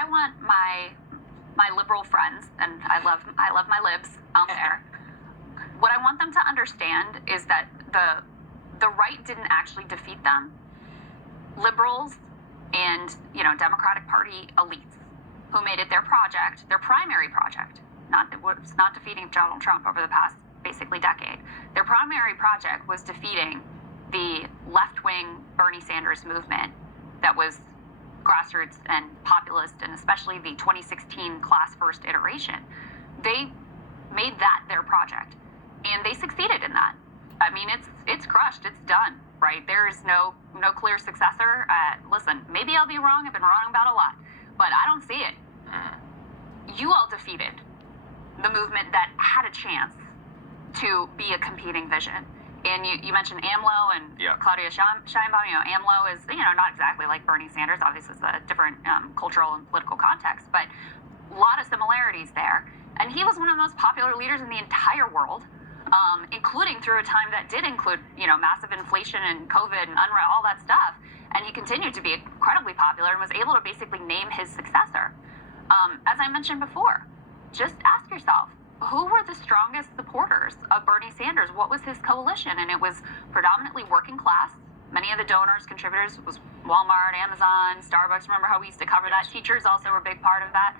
I want my liberal friends, and I love my libs out there. What I want them to understand is that the right didn't actually defeat them. Liberals and Democratic Party elites who made it their project, their primary project. It's not defeating Donald Trump over the past basically decade. Their primary project was defeating the left-wing Bernie Sanders movement that was grassroots and populist, and especially the 2016 class first iteration. They made that their project, and they succeeded in that. I mean, it's crushed, it's done, right? There is no clear successor. Listen, maybe I'll be wrong. I've been wrong about a lot, but I don't see it. You all defeated the movement that had a chance to be a competing vision. And you mentioned AMLO and Claudia Sheinbaum. AMLO is, not exactly like Bernie Sanders. Obviously, it's a different cultural and political context, but a lot of similarities there. And he was one of the most popular leaders in the entire world, including through a time that did include, massive inflation and COVID and unrest, all that stuff. And he continued to be incredibly popular and was able to basically name his successor. As I mentioned before, just ask yourself, who were the strongest supporters of Bernie Sanders? What was his coalition? And it was predominantly working class. Many of the donors, contributors, was Walmart, Amazon, Starbucks. Remember how we used to cover that? Teachers also were a big part of that.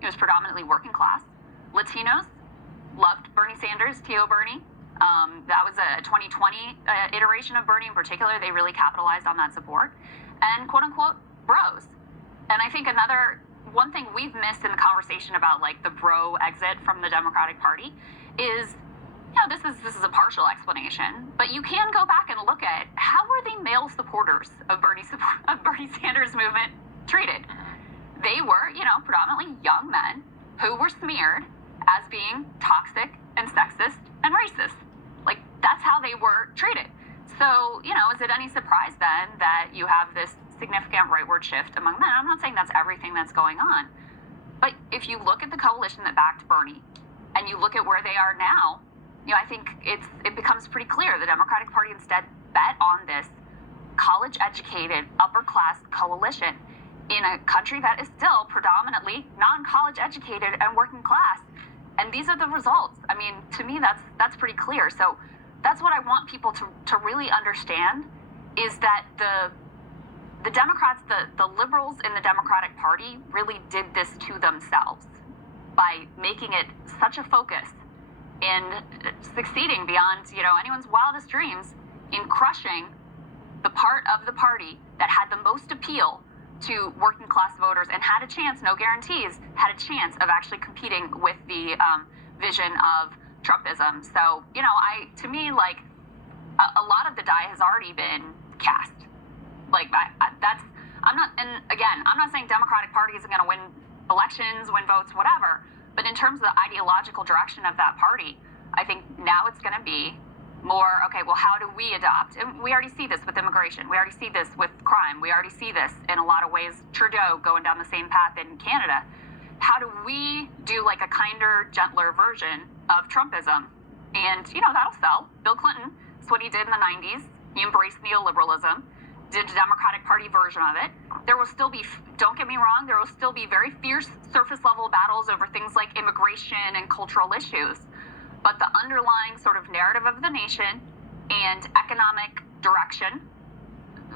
It was predominantly working class. Latinos loved Bernie Sanders, T.O. Bernie. That was a 2020 iteration of Bernie in particular. They really capitalized on that support. And quote unquote, bros. And I think one thing we've missed in the conversation about like the bro exit from the Democratic Party is, this is a partial explanation, but you can go back and look at how were the male supporters of Bernie Sanders movement treated. They were, predominantly young men who were smeared as being toxic and sexist and racist. Like, that's how they were treated. So, is it any surprise then that you have this significant rightward shift among men? I'm not saying that's everything that's going on, but if you look at the coalition that backed Bernie and you look at where they are now, I think it becomes pretty clear the Democratic Party instead bet on this college-educated, upper-class coalition in a country that is still predominantly non-college educated and working class. And these are the results. I mean, to me, that's pretty clear. So that's what I want people to really understand, is that the Democrats, the liberals in the Democratic Party really did this to themselves by making it such a focus and succeeding beyond, anyone's wildest dreams in crushing the part of the party that had the most appeal to working class voters and had a chance, no guarantees, had a chance of actually competing with the vision of Trumpism. So, to me, like, a lot of the die has already been cast. Like, I'm not saying Democratic Party isn't going to win elections, win votes, whatever. But in terms of the ideological direction of that party, I think now it's going to be more, okay, well, how do we adopt? And we already see this with immigration. We already see this with crime. We already see this in a lot of ways. Trudeau going down the same path in Canada. How do we do like a kinder, gentler version of Trumpism? And, that'll sell. Bill Clinton, that's what he did in the 90s. He embraced neoliberalism, did a Democratic Party version of it. There will still be, don't get me wrong, there will still be very fierce surface level battles over things like immigration and cultural issues. But the underlying sort of narrative of the nation and economic direction,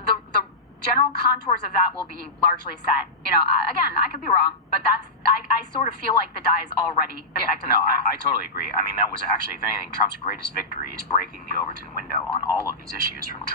the general contours of that will be largely set. Again, I could be wrong, but I sort of feel like the die is already effectively cast. I totally agree. I mean, that was actually, if anything, Trump's greatest victory is breaking the Overton window on all of these issues, from trade